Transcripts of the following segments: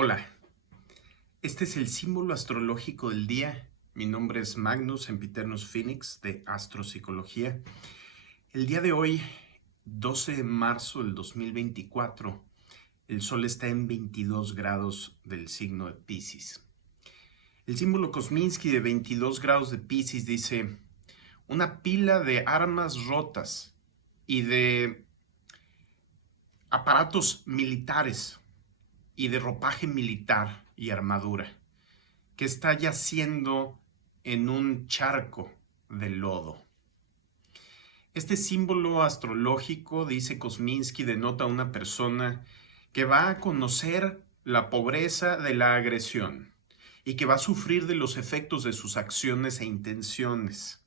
Hola, este es el símbolo astrológico del día. Mi nombre es Magnus Sempiternus Phoenix de Astropsicología. El día de hoy, 12 de marzo del 2024, el Sol está en 22 grados del signo de Piscis. El símbolo Kosminski de 22 grados de Piscis dice: una pila de armas rotas y de aparatos militares y de ropaje militar y armadura que está yaciendo en un charco de lodo. Este símbolo astrológico, dice Kosminski, denota a una persona que va a conocer la pobreza de la agresión y que va a sufrir de los efectos de sus acciones e intenciones.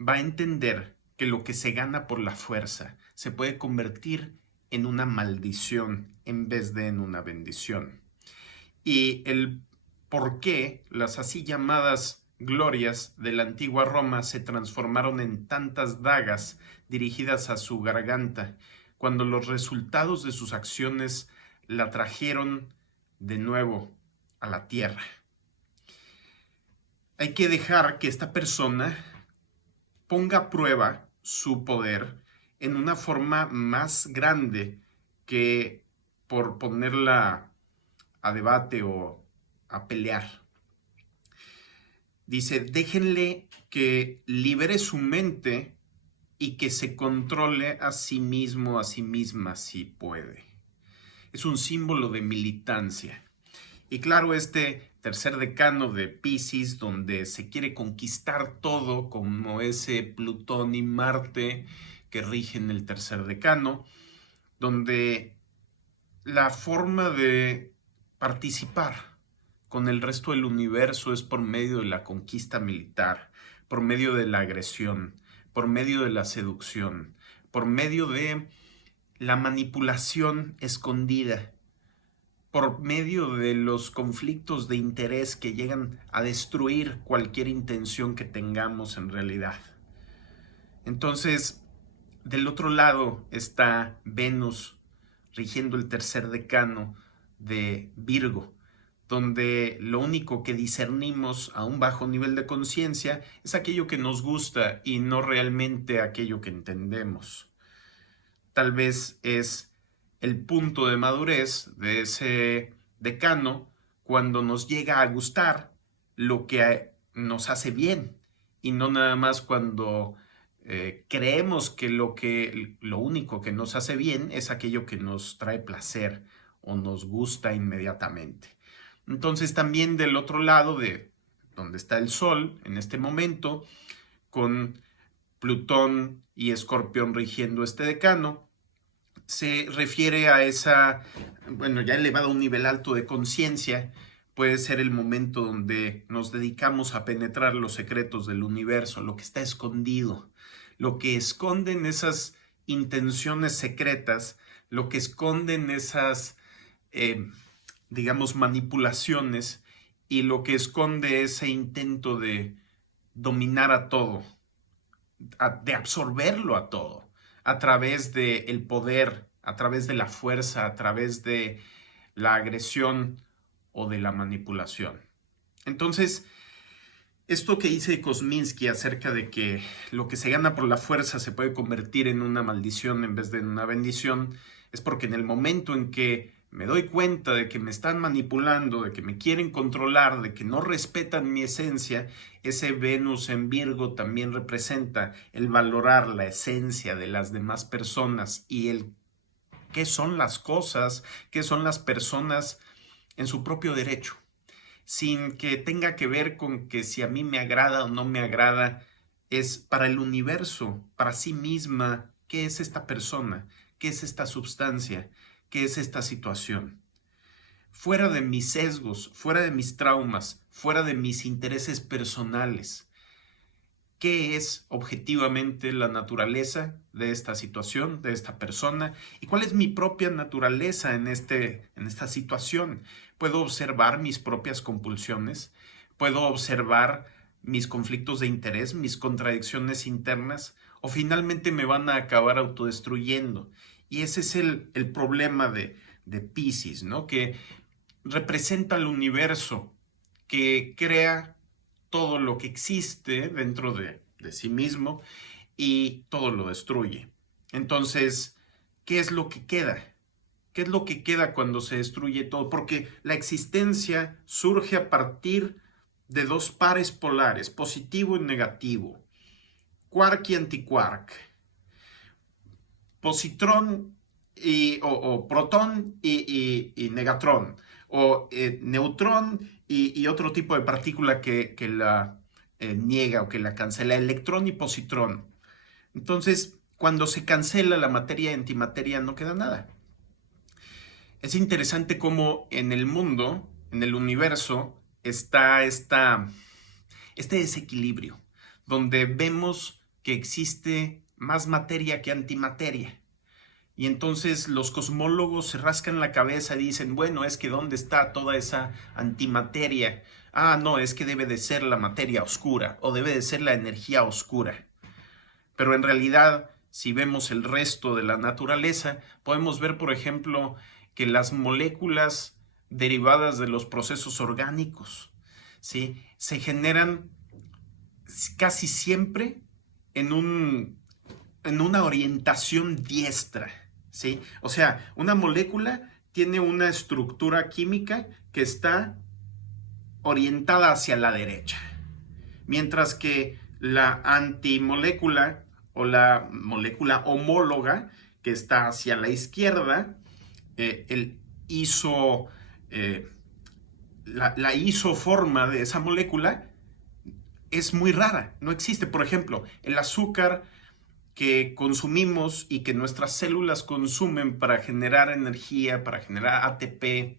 Va a entender que lo que se gana por la fuerza se puede convertir en una maldición en vez de en una bendición. Y el por qué las así llamadas glorias de la antigua Roma se transformaron en tantas dagas dirigidas a su garganta, cuando los resultados de sus acciones la trajeron de nuevo a la tierra. Hay que dejar que esta persona ponga a prueba su poder en una forma más grande que por ponerla a debate o a pelear. Dice, déjenle que libere su mente y que se controle a sí mismo, a sí misma, si puede. Es un símbolo de militancia. Y claro, este tercer decano de Piscis, donde se quiere conquistar todo, como ese Plutón y Marte que rigen el tercer decano, donde la forma de participar con el resto del universo es por medio de la conquista militar, por medio de la agresión, por medio de la seducción, por medio de la manipulación escondida, por medio de los conflictos de interés que llegan a destruir cualquier intención que tengamos en realidad. Entonces, del otro lado está Venus rigiendo el tercer decano de Virgo, donde lo único que discernimos a un bajo nivel de conciencia es aquello que nos gusta y no realmente aquello que entendemos. Tal vez es el punto de madurez de ese decano cuando nos llega a gustar lo que nos hace bien y no nada más cuando creemos que lo único que nos hace bien es aquello que nos trae placer o nos gusta inmediatamente. Entonces también del otro lado de donde está el Sol en este momento, con Plutón y Escorpión rigiendo este decano, se refiere a esa, bueno, ya elevado a un nivel alto de conciencia. Puede ser el momento donde nos dedicamos a penetrar los secretos del universo, lo que está escondido, lo que esconden esas intenciones secretas, lo que esconden esas, digamos, manipulaciones y lo que esconde ese intento de dominar a todo, de absorberlo a todo, a través del poder, a través de la fuerza, a través de la agresión o de la manipulación. Entonces, esto que dice Kosminski acerca de que lo que se gana por la fuerza se puede convertir en una maldición en vez de en una bendición, es porque en el momento en que me doy cuenta de que me están manipulando, de que me quieren controlar, de que no respetan mi esencia, ese Venus en Virgo también representa el valorar la esencia de las demás personas y el qué son las cosas, qué son las personas en su propio derecho, sin que tenga que ver con que si a mí me agrada o no me agrada. Es para el universo, para sí misma, qué es esta persona, qué es esta sustancia, qué es esta situación. Fuera de mis sesgos, fuera de mis traumas, fuera de mis intereses personales, qué es objetivamente la naturaleza de esta situación, de esta persona, y cuál es mi propia naturaleza en esta situación. Puedo observar mis propias compulsiones, puedo observar mis conflictos de interés, mis contradicciones internas, o finalmente me van a acabar autodestruyendo. Y ese es el problema de Piscis, ¿no? Que representa el universo que crea todo lo que existe dentro de sí mismo y todo lo destruye. Entonces, ¿qué es lo que queda? ¿Qué es lo que queda cuando se destruye todo? Porque la existencia surge a partir de dos pares polares, positivo y negativo, quark y antiquark, positrón o protón y negatrón, o neutrón y otro tipo de partícula que la niega o que la cancela, electrón y positrón. Entonces, cuando se cancela la materia y antimateria, no queda nada. Es interesante cómo en el mundo, en el universo, está este desequilibrio, donde vemos que existe más materia que antimateria. Y entonces los cosmólogos se rascan la cabeza y dicen, bueno, es que ¿dónde está toda esa antimateria? Ah, no, es que debe de ser la materia oscura o debe de ser la energía oscura. Pero en realidad, si vemos el resto de la naturaleza, podemos ver, por ejemplo, que las moléculas derivadas de los procesos orgánicos, ¿sí?, se generan casi siempre en una orientación diestra, ¿sí? O sea, una molécula tiene una estructura química que está orientada hacia la derecha, mientras que la antimolécula o la molécula homóloga que está hacia la izquierda, el iso, eh, la isoforma de esa molécula es muy rara, no existe. Por ejemplo, el azúcar que consumimos y que nuestras células consumen para generar energía, para generar ATP,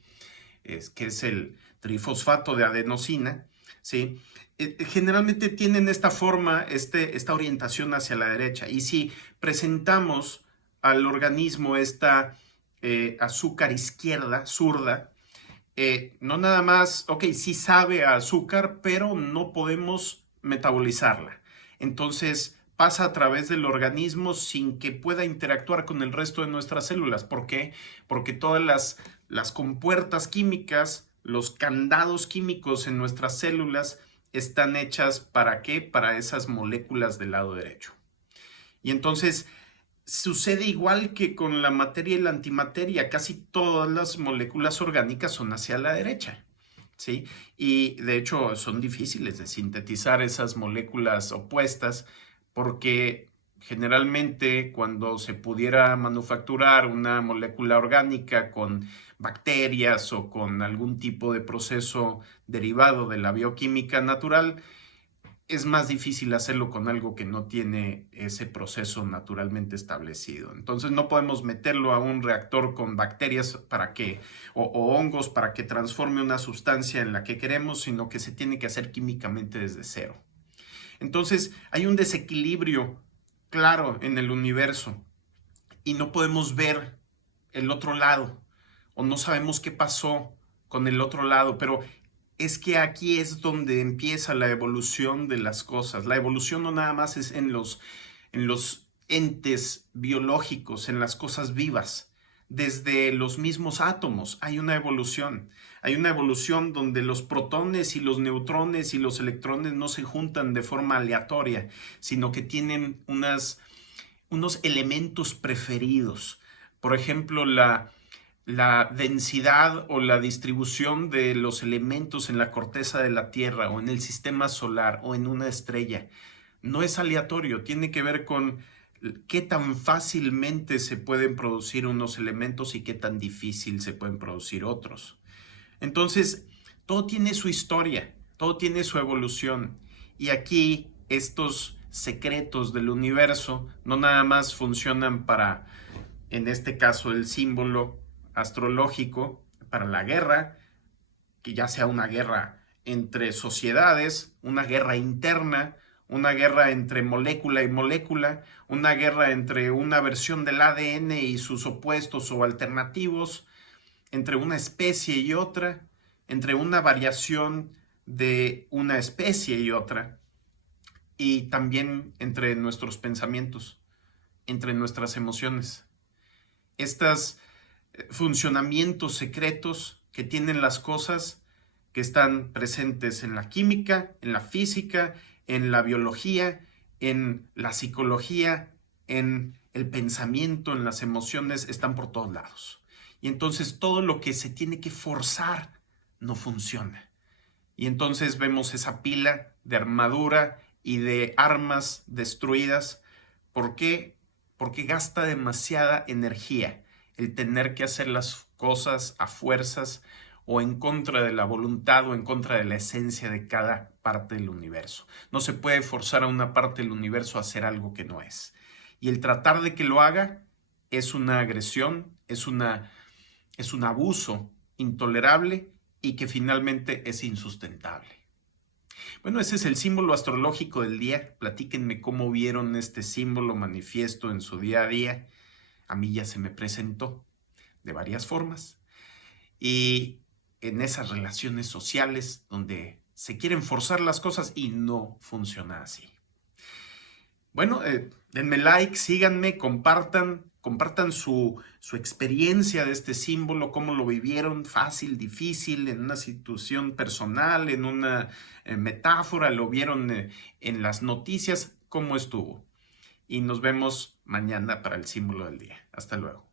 que es el trifosfato de adenosina, ¿sí? Generalmente tienen esta forma, esta orientación hacia la derecha. Y si presentamos al organismo esta azúcar izquierda, zurda, no nada más, ok, sí sabe a azúcar, pero no podemos metabolizarla. Entonces pasa a través del organismo sin que pueda interactuar con el resto de nuestras células. ¿Por qué? Porque todas las compuertas químicas, los candados químicos en nuestras células están hechas ¿para qué? Para esas moléculas del lado derecho. Y entonces sucede igual que con la materia y la antimateria. Casi todas las moléculas orgánicas son hacia la derecha, ¿sí? Y de hecho son difíciles de sintetizar esas moléculas opuestas porque generalmente cuando se pudiera manufacturar una molécula orgánica con bacterias o con algún tipo de proceso derivado de la bioquímica natural, es más difícil hacerlo con algo que no tiene ese proceso naturalmente establecido. Entonces no podemos meterlo a un reactor con bacterias para que, o hongos para que transforme una sustancia en la que queremos, sino que se tiene que hacer químicamente desde cero. Entonces hay un desequilibrio claro en el universo y no podemos ver el otro lado o no sabemos qué pasó con el otro lado, pero es que aquí es donde empieza la evolución de las cosas. La evolución no nada más es en los entes biológicos, en las cosas vivas. Desde los mismos átomos hay una evolución. Hay una evolución donde los protones y los neutrones y los electrones no se juntan de forma aleatoria, sino que tienen unos elementos preferidos. Por ejemplo, la densidad o la distribución de los elementos en la corteza de la Tierra o en el sistema solar o en una estrella no es aleatorio, tiene que ver con qué tan fácilmente se pueden producir unos elementos y qué tan difícil se pueden producir otros. Entonces, todo tiene su historia, todo tiene su evolución. Y aquí estos secretos del universo no nada más funcionan para, en este caso, el símbolo astrológico para la guerra, que ya sea una guerra entre sociedades, una guerra interna, una guerra entre molécula y molécula, una guerra entre una versión del ADN y sus opuestos o alternativos, entre una especie y otra, entre una variación de una especie y otra, y también entre nuestros pensamientos, entre nuestras emociones. Estos funcionamientos secretos que tienen las cosas que están presentes en la química, en la física, en la biología, en la psicología, en el pensamiento, en las emociones, están por todos lados. Y entonces todo lo que se tiene que forzar no funciona. Y entonces vemos esa pila de armadura y de armas destruidas. ¿Por qué? Porque gasta demasiada energía el tener que hacer las cosas a fuerzas o en contra de la voluntad o en contra de la esencia de cada parte del universo. No se puede forzar a una parte del universo a hacer algo que no es. Y el tratar de que lo haga es una agresión, es un abuso intolerable y que finalmente es insustentable. Bueno, ese es el símbolo astrológico del día. Platíquenme cómo vieron este símbolo manifiesto en su día a día. A mí ya se me presentó de varias formas. Y en esas relaciones sociales donde se quieren forzar las cosas y no funciona así. Bueno, denme like, síganme, compartan su experiencia de este símbolo, cómo lo vivieron, fácil, difícil, en una situación personal, en una metáfora, lo vieron en las noticias, cómo estuvo. Y nos vemos mañana para el símbolo del día. Hasta luego.